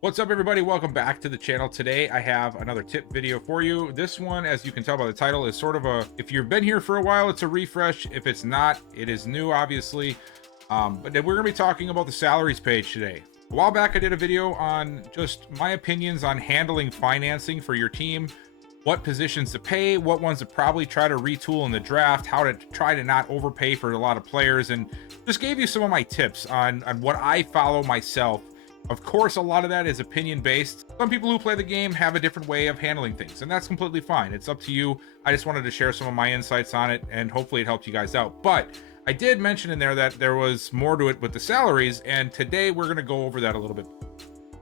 What's up, everybody? Welcome back to the channel. Today I have another tip video for you. This one, as you can tell by the title, is sort of if you've been here for a while, it's a refresh. If it's not, it is new, obviously. But we're gonna be talking about the salaries page today. A while back I did a video on just my opinions on handling financing for your team, what positions to pay, what ones to probably try to retool in the draft, how to try to not overpay for a lot of players, and just gave you some of my tips on what I follow myself. Of course, a lot of that is opinion based. Some people who play the game have a different way of handling things, and that's completely fine. It's up to you. I just wanted to share some of my insights on it, and hopefully it helped you guys out. But I did mention in there that there was more to it with the salaries, and today we're going to go over that a little bit.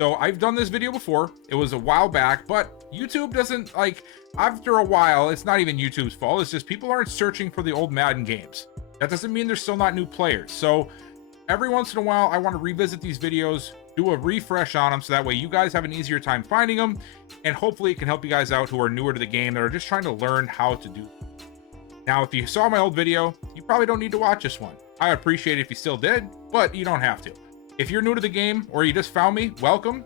So I've done this video before. It was a while back, but YouTube doesn't, like, after a while, it's not even YouTube's fault. It's just people aren't searching for the old Madden games. That doesn't mean there's still not new players. So every once in a while, I want to revisit these videos, do a refresh on them, so that way you guys have an easier time finding them, and hopefully it can help you guys out who are newer to the game that are just trying to learn how to do. Now, if you saw my old video, you probably don't need to watch this one. I appreciate it if you still did, but you don't have to. If you're new to the game or you just found me, welcome.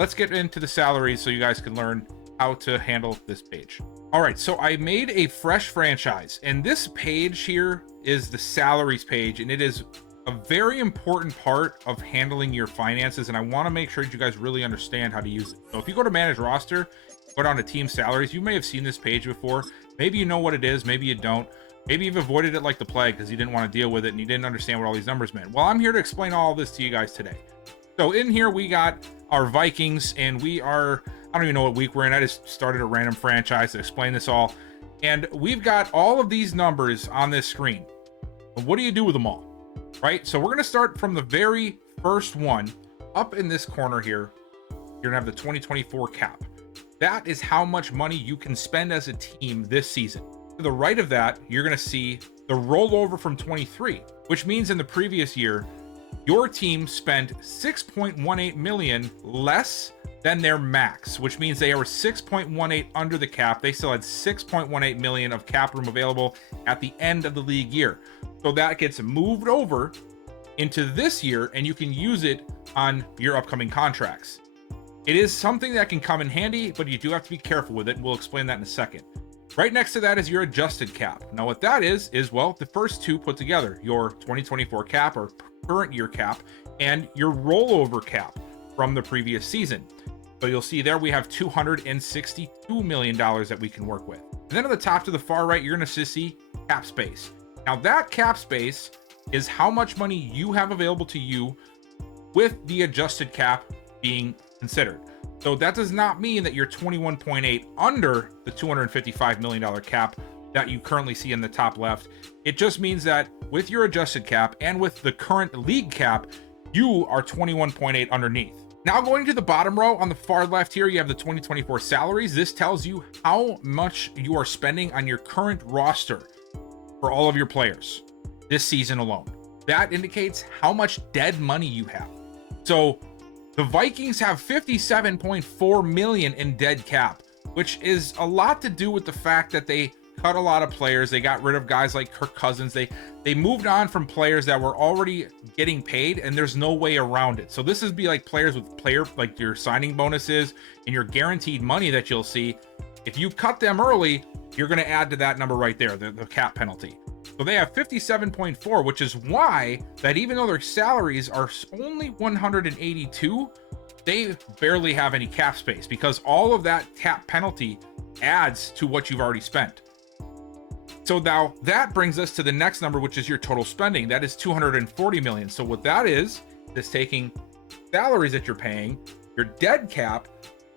Let's get into the salaries so you guys can learn how to handle this page. All right, so I made a fresh franchise, and this page here is the salaries page, and it is a very important part of handling your finances, and I want to make sure that you guys really understand how to use it. So if you go to manage roster, go down to team salaries, you may have seen this page before. Maybe you know what it is, maybe you don't. Maybe you've avoided it like the plague because you didn't want to deal with it and you didn't understand what all these numbers meant. Well, I'm here to explain all this to you guys today. So in here we got our Vikings, and we are, I don't even know what week we're in. I just started a random franchise to explain this all, and we've got all of these numbers on this screen. But what do you do with them all? Right, so we're going to start from the very first one. Up in this corner here, you're gonna have the 2024 cap. That is how much money you can spend as a team this season. To the right of that, you're going to see the rollover from 23, which means in the previous year your team spent 6.18 million less than their max, which means they were 6.18 under the cap. They still had 6.18 million of cap room available at the end of the league year. So that gets moved over into this year, and you can use it on your upcoming contracts. It is something that can come in handy, but you do have to be careful with it, and we'll explain that in a second. Right next to that is your adjusted cap. Now what that is, well, the first two put together, your 2024 cap or current year cap and your rollover cap from the previous season. So you'll see there we have $262 million that we can work with. And then on the top to the far right, you're going to see cap space. Now that cap space is how much money you have available to you with the adjusted cap being considered. So that does not mean that you're 21.8 under the $255 million cap that you currently see in the top left. It just means that with your adjusted cap and with the current league cap, you are 21.8 underneath. Now going to the bottom row on the far left here, you have the 2024 salaries. This tells you how much you are spending on your current roster for all of your players this season alone. That indicates how much dead money you have. So the Vikings have 57.4 million in dead cap, which is a lot to do with the fact that they cut a lot of players. They got rid of guys like Kirk Cousins. They moved on from players that were already getting paid, and there's no way around it. So this is be like players with like your signing bonuses and your guaranteed money that you'll see. If you cut them early, you're going to add to that number right there, the cap penalty. So they have 57.4, which is why that even though their salaries are only 182, they barely have any cap space because all of that cap penalty adds to what you've already spent. So now that brings us to the next number, which is your total spending. That is 240 million. So what that is taking salaries that you're paying, your dead cap,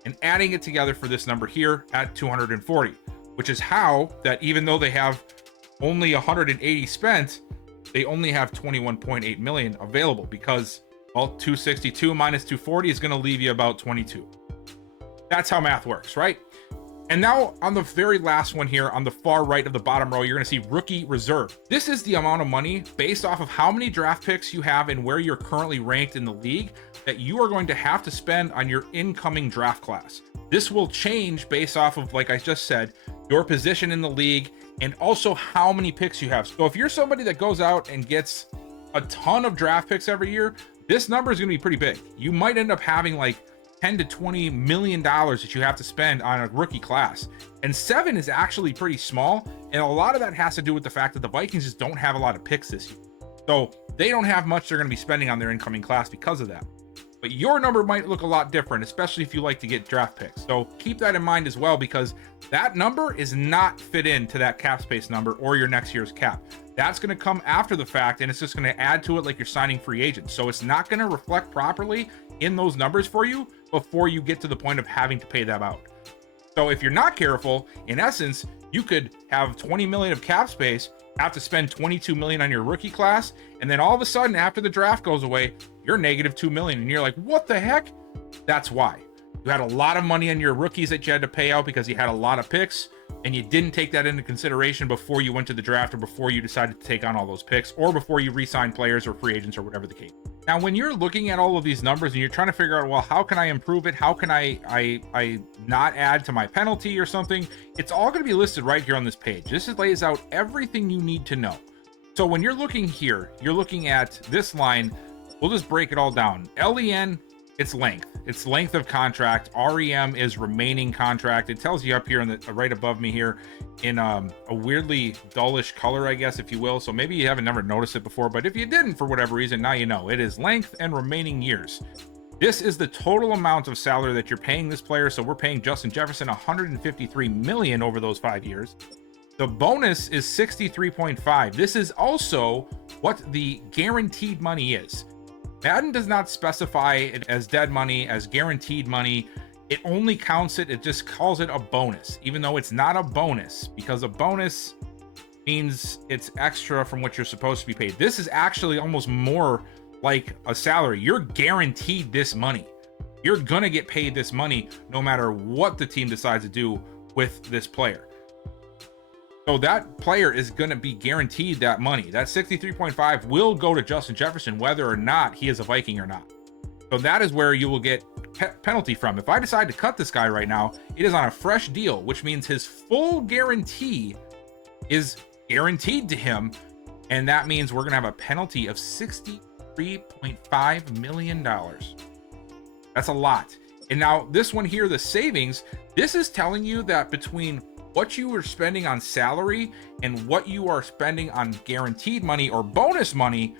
and adding it together for this number here at 240, which is how that even though they have only 180 spent, they only have 21.8 million available because, well, 262 minus 240 is going to leave you about 22. That's how math works, right? And now on the very last one here on the far right of the bottom row, you're going to see rookie reserve. This is the amount of money based off of how many draft picks you have and where you're currently ranked in the league that you are going to have to spend on your incoming draft class. This will change based off of, like I just said, your position in the league and also how many picks you have. So if you're somebody that goes out and gets a ton of draft picks every year, this number is going to be pretty big. You might end up having like 10 to 20 million dollars that you have to spend on a rookie class, and 7 is actually pretty small, and a lot of that has to do with the fact that the Vikings just don't have a lot of picks this year, so they don't have much they're going to be spending on their incoming class because of that. But your number might look a lot different, especially if you like to get draft picks. So keep that in mind as well, because that number is not fit into that cap space number or your next year's cap. That's going to come after the fact, and it's just going to add to it like you're signing free agents. So it's not going to reflect properly in those numbers for you before you get to the point of having to pay them out. So if you're not careful, in essence, you could have 20 million of cap space, have to spend 22 million on your rookie class, and then all of a sudden after the draft goes away, you're negative 2 million, and you're like, what the heck? That's why. You had a lot of money on your rookies that you had to pay out because you had a lot of picks, and you didn't take that into consideration before you went to the draft, or before you decided to take on all those picks, or before you re-signed players or free agents or whatever the case. Now, when you're looking at all of these numbers and you're trying to figure out, well, how can I improve it? How can I not add to my penalty or something? It's all going to be listed right here on this page. This lays out everything you need to know. So when you're looking here, you're looking at this line. We'll just break it all down. LEN, it's length. It's length of contract. REM is remaining contract. It tells you up here in the right above me here in a weirdly dullish color, I guess, if you will. So maybe you haven't never noticed it before, but if you didn't for whatever reason, now you know. It is length and remaining years. This is the total amount of salary that you're paying this player. So we're paying Justin Jefferson $153 million over those 5 years. The bonus is 63.5. This is also what the guaranteed money is. Madden does not specify it as dead money, as guaranteed money. It only counts it. It just calls it a bonus, even though it's not a bonus, because a bonus means it's extra from what you're supposed to be paid. This is actually almost more like a salary. You're guaranteed this money. You're going to get paid this money no matter what the team decides to do with this player. So that player is going to be guaranteed that money. That 63.5 will go to Justin Jefferson, whether or not he is a Viking or not. So that is where you will get penalty from. If I decide to cut this guy right now, it is on a fresh deal, which means his full guarantee is guaranteed to him. And that means we're going to have a penalty of $63.5 million. That's a lot. And now this one here, the savings, this is telling you that between what you are spending on salary and what you are spending on guaranteed money or bonus money,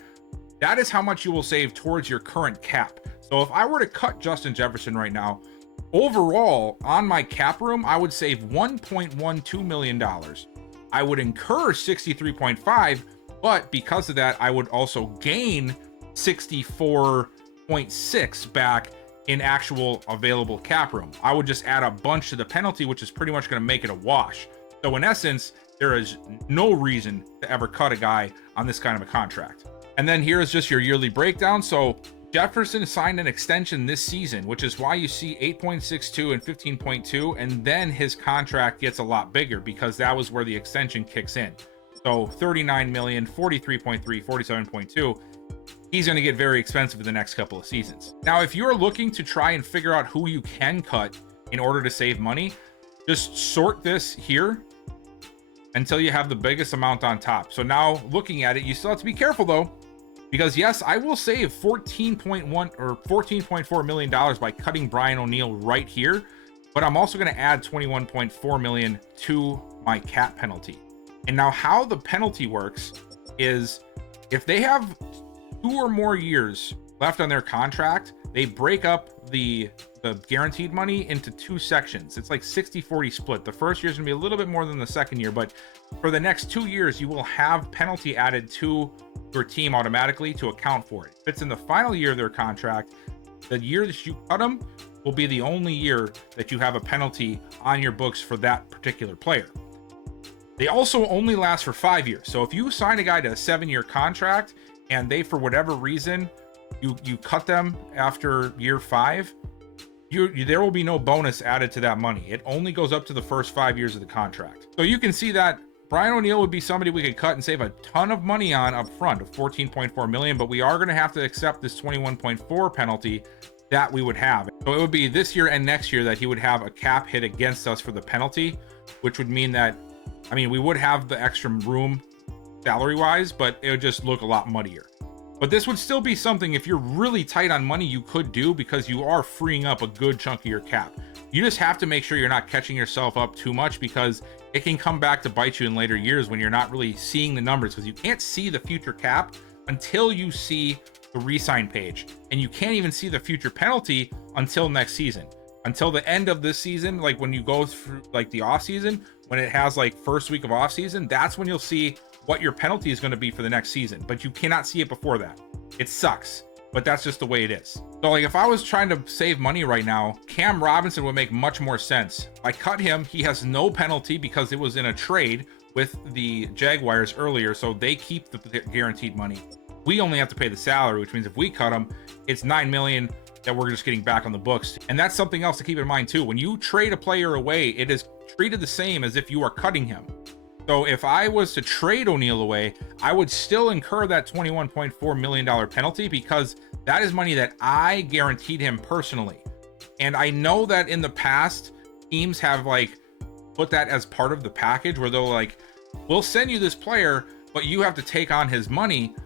that is how much you will save towards your current cap. So if I were to cut Justin Jefferson right now, overall on my cap room, I would save $1.12 million. I would incur 63.5, but because of that, I would also gain 64.6 back in actual available cap room. I would just add a bunch to the penalty, which is pretty much going to make it a wash. So in essence, there is no reason to ever cut a guy on this kind of a contract. And then here is just your yearly breakdown. So Jefferson signed an extension this season, which is why you see 8.62 and 15.2, and then his contract gets a lot bigger because that was where the extension kicks in. So 39 million, 43.3, 47.2. He's going to get very expensive in the next couple of seasons. Now, if you're looking to try and figure out who you can cut in order to save money, just sort this here until you have the biggest amount on top. So now looking at it, you still have to be careful though, because yes, I will save 14.1 or $14.4 million by cutting Brian O'Neill right here, but I'm also going to add 21.4 million to my cap penalty. And now how the penalty works is if they have 2 or more years left on their contract, they break up the guaranteed money into 2 sections. It's like 60-40 split. The first year is going to be a little bit more than the second year, but for the next 2 years, you will have penalty added to your team automatically to account for it. If it's in the final year of their contract, the year that you cut them will be the only year that you have a penalty on your books for that particular player. They also only last for 5 years. So if you sign a guy to a 7-year contract and they, for whatever reason, you cut them after year 5, there will be no bonus added to that money. It only goes up to the first 5 years of the contract. So you can see that Brian O'Neill would be somebody we could cut and save a ton of money on up front of 14.4 million, but we are going to have to accept this 21.4 penalty that we would have. So it would be this year and next year that he would have a cap hit against us for the penalty, which would mean that, I mean, we would have the extra room salary wise, but it would just look a lot muddier. But this would still be something, if you're really tight on money, you could do, because you are freeing up a good chunk of your cap. You just have to make sure you're not catching yourself up too much, because it can come back to bite you in later years when you're not really seeing the numbers, because you can't see the future cap until you see the re-sign page, and you can't even see the future penalty until next season, until the end of this season. Like when you go through like the off season, when it has like first week of off season, that's when you'll see what your penalty is going to be for the next season, but you cannot see it before that. It sucks, but that's just the way it is. So like if I was trying to save money right now, Cam Robinson would make much more sense. I cut him. He has no penalty because it was in a trade with the Jaguars earlier, so they keep the guaranteed money. We only have to pay the salary, which means if we cut him, it's $9 million that we're just getting back on the books. And that's something else to keep in mind too. When you trade a player away, it is treated the same as if you are cutting him. So if I was to trade O'Neal away, I would still incur that $21.4 million penalty, because that is money that I guaranteed him personally. And I know that in the past, teams have like put that as part of the package, where they'll like, we'll send you this player, but you have to take on his money.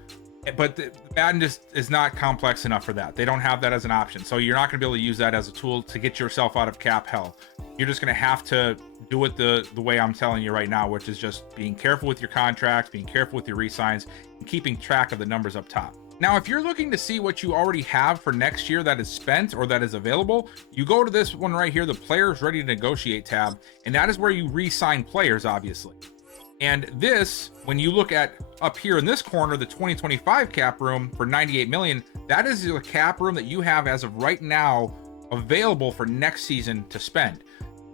But the Madden just is not complex enough for that. They don't have that as an option. So you're not going to be able to use that as a tool to get yourself out of cap hell. You're just going to have to do it the way I'm telling you right now, which is just being careful with your contracts, being careful with your re-signs, and keeping track of the numbers up top. Now, if you're looking to see what you already have for next year that is spent or that is available, you go to this one right here, the Players Ready to Negotiate tab, and that is where you re-sign players, obviously. And this, when you look at up here in this corner, the 2025 cap room for 98 million, that is the cap room that you have as of right now available for next season to spend.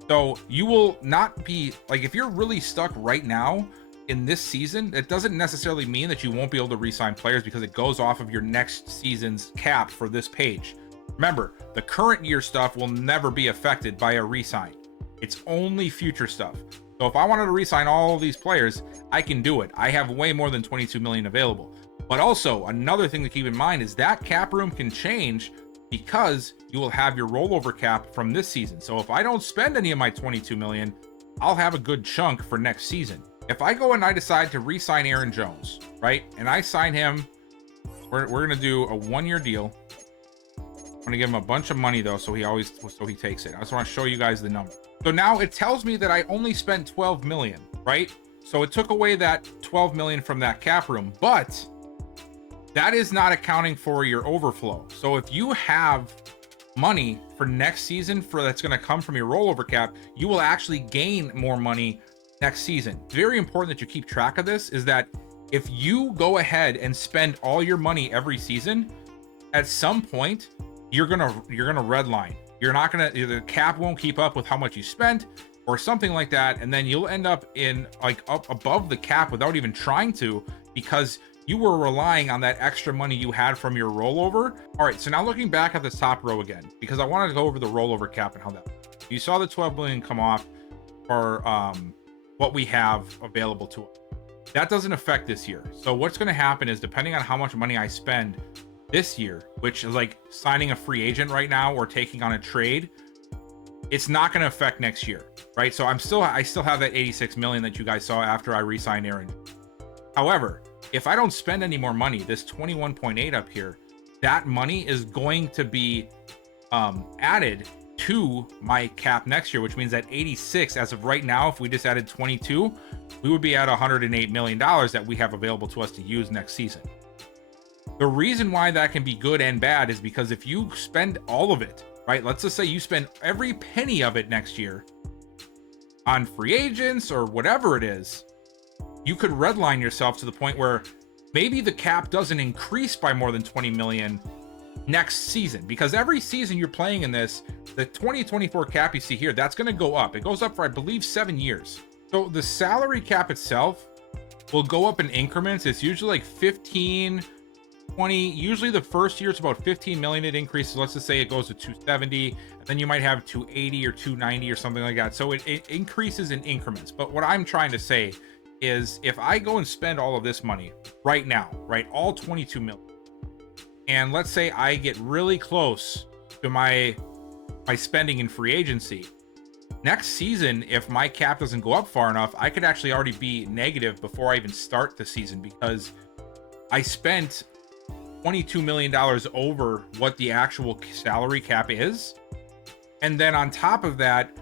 So you will not be like, if you're really stuck right now in this season, it doesn't necessarily mean that you won't be able to re-sign players, because it goes off of your next season's cap for this page. Remember, the current year stuff will never be affected by a re-sign. It's only future stuff. So if I wanted to re-sign all of these players, I can do it. I have way more than 22 million available. But also, another thing to keep in mind is that cap room can change, because you will have your rollover cap from this season. So if I don't spend any of my 22 million, I'll have a good chunk for next season. If I go and I decide to re-sign Aaron Jones, right? And I sign him, we're going to do a 1-year deal. I'm going to give him a bunch of money though, so he takes it. I just want to show you guys the number. So now it tells me that I only spent 12 million, right? So it took away that 12 million from that cap room, but that is not accounting for your overflow. So if you have money for next season that's going to come from your rollover cap, you will actually gain more money next season. It's very important that you keep track of this, is that if you go ahead and spend all your money every season, at some point you're gonna redline. You're not gonna, the cap won't keep up with how much you spent or something like that, and then you'll end up in like up above the cap without even trying to, because you were relying on that extra money you had from your rollover. All right, so now looking back at the top row again, because I wanted to go over the rollover cap and how that, you saw the 12 million come off for what we have available to us. That doesn't affect this year. So what's going to happen is, depending on how much money I spend this year, which is like signing a free agent right now or taking on a trade, it's not going to affect next year, right? So I still have that 86 million that you guys saw after I re-signed Aaron. However, if I don't spend any more money, this 21.8 up here, that money is going to be added to my cap next year, which means that 86, as of right now, if we just added 22, we would be at $108 million that we have available to us to use next season. The reason why that can be good and bad is because if you spend all of it, right? Let's just say you spend every penny of it next year on free agents or whatever it is, you could redline yourself to the point where maybe the cap doesn't increase by more than 20 million next season, because every season you're playing in this, the 2024 cap you see here, that's going to go up. It goes up for, I believe, 7 years. So the salary cap itself will go up in increments. It's usually like 15, 20, usually the first year it's about 15 million it increases. Let's just say it goes to 270, and then you might have 280 or 290 or something like that. So it increases in increments. But what I'm trying to say is, if I go and spend all of this money right now, right, all 22 million, and let's say I get really close to my spending in free agency, next season, if my cap doesn't go up far enough, I could actually already be negative before I even start the season, because I spent $22 million over what the actual salary cap is. And then on top of that,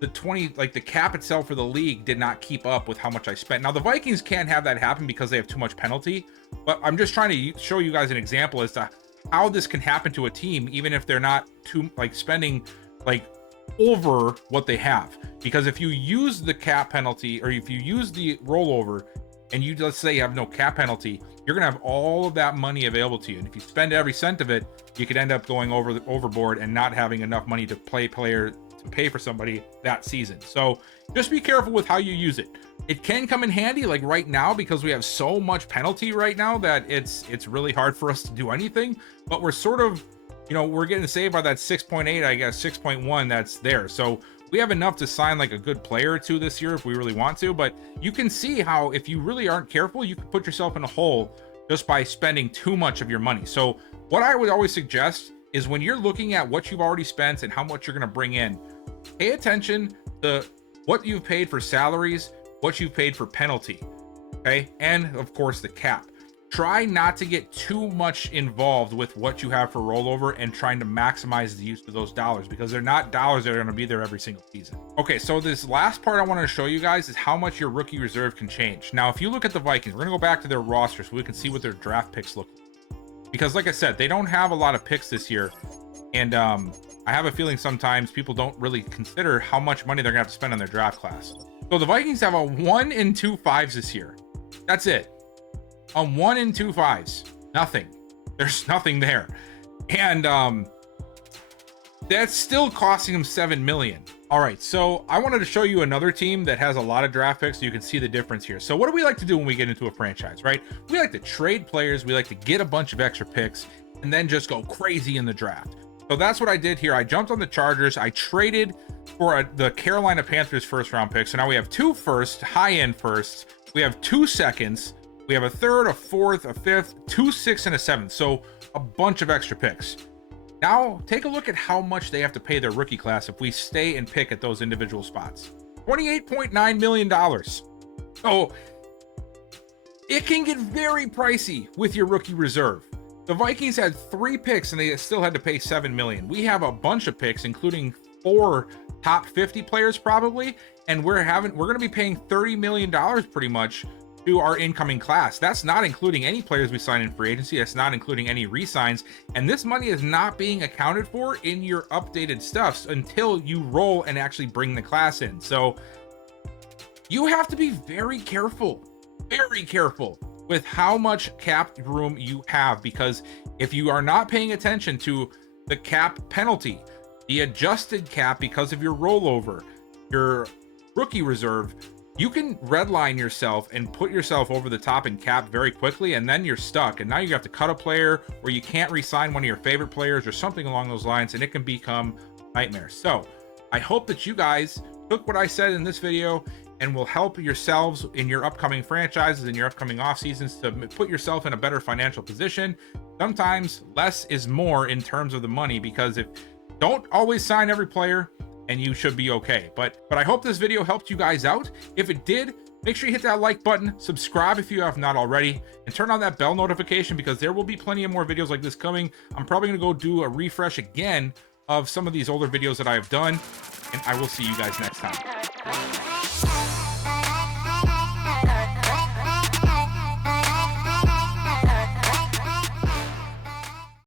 the cap itself for the league did not keep up with how much I spent. Now the Vikings can't have that happen because they have too much penalty, but I'm just trying to show you guys an example as to how this can happen to a team, even if they're not spending over what they have. Because if you use the cap penalty, or if you use the rollover, and you just say you have no cap penalty, you're gonna have all of that money available to you. And if you spend every cent of it, you could end up going overboard and not having enough money to pay for somebody that season. So just be careful with how you use it. It can come in handy like right now, because we have so much penalty right now that it's really hard for us to do anything. But we're sort of, we're getting saved by that 6.8, I guess 6.1 that's there. So we have enough to sign like a good player or two this year if we really want to. But you can see how if you really aren't careful, you can put yourself in a hole just by spending too much of your money. So what I would always suggest is, when you're looking at what you've already spent and how much you're going to bring in, pay attention to what you've paid for salaries, what you've paid for penalty, okay? And of course the cap. Try not to get too much involved with what you have for rollover and trying to maximize the use of those dollars, because they're not dollars that are going to be there every single season. Okay, so this last part I want to show you guys is how much your rookie reserve can change. Now, if you look at the Vikings, we're going to go back to their roster so we can see what their draft picks look like. Because like I said, they don't have a lot of picks this year. And I have a feeling sometimes people don't really consider how much money they're going to have to spend on their draft class. So the Vikings have a 1 and 2 5s this year. That's it. A 1 and 2 5s. Nothing. There's nothing there. And that's still costing them $7 million. All right, so I wanted to show you another team that has a lot of draft picks so you can see the difference here. So what do we like to do when we get into a franchise, right? We like to trade players. We like to get a bunch of extra picks and then just go crazy in the draft. So that's what I did here. I jumped on the Chargers. I traded for the Carolina Panthers first round pick. So now we have 2 firsts, high-end firsts. We have 2 seconds. We have a 3rd, a 4th, a 5th, 2 6th, and a 7th. So a bunch of extra picks. Now take a look at how much they have to pay their rookie class if we stay and pick at those individual spots. $28.9 million. So it can get very pricey with your rookie reserve. The Vikings had 3 picks and they still had to pay $7 million. We have a bunch of picks, including 4 top 50 players probably, and we're going to be paying $30 million pretty much to our incoming class. That's not including any players we sign in free agency. That's not including any re-signs. And this money is not being accounted for in your updated stuffs until you roll and actually bring the class in. So you have to be very careful with how much cap room you have, because if you are not paying attention to the cap penalty, the adjusted cap because of your rollover, your rookie reserve, you can redline yourself and put yourself over the top in cap very quickly, and then you're stuck. And now you have to cut a player, or you can't re-sign one of your favorite players or something along those lines, and it can become a nightmare. So I hope that you guys took what I said in this video and will help yourselves in your upcoming franchises, in your upcoming off seasons, to put yourself in a better financial position. Sometimes less is more in terms of the money, because if don't always sign every player, and you should be okay. But I hope this video helped you guys out. If it did, make sure you hit that like button, subscribe if you have not already, and turn on that bell notification, because there will be plenty of more videos like this coming. I'm probably gonna go do a refresh again of some of these older videos that I have done, and I will see you guys next time.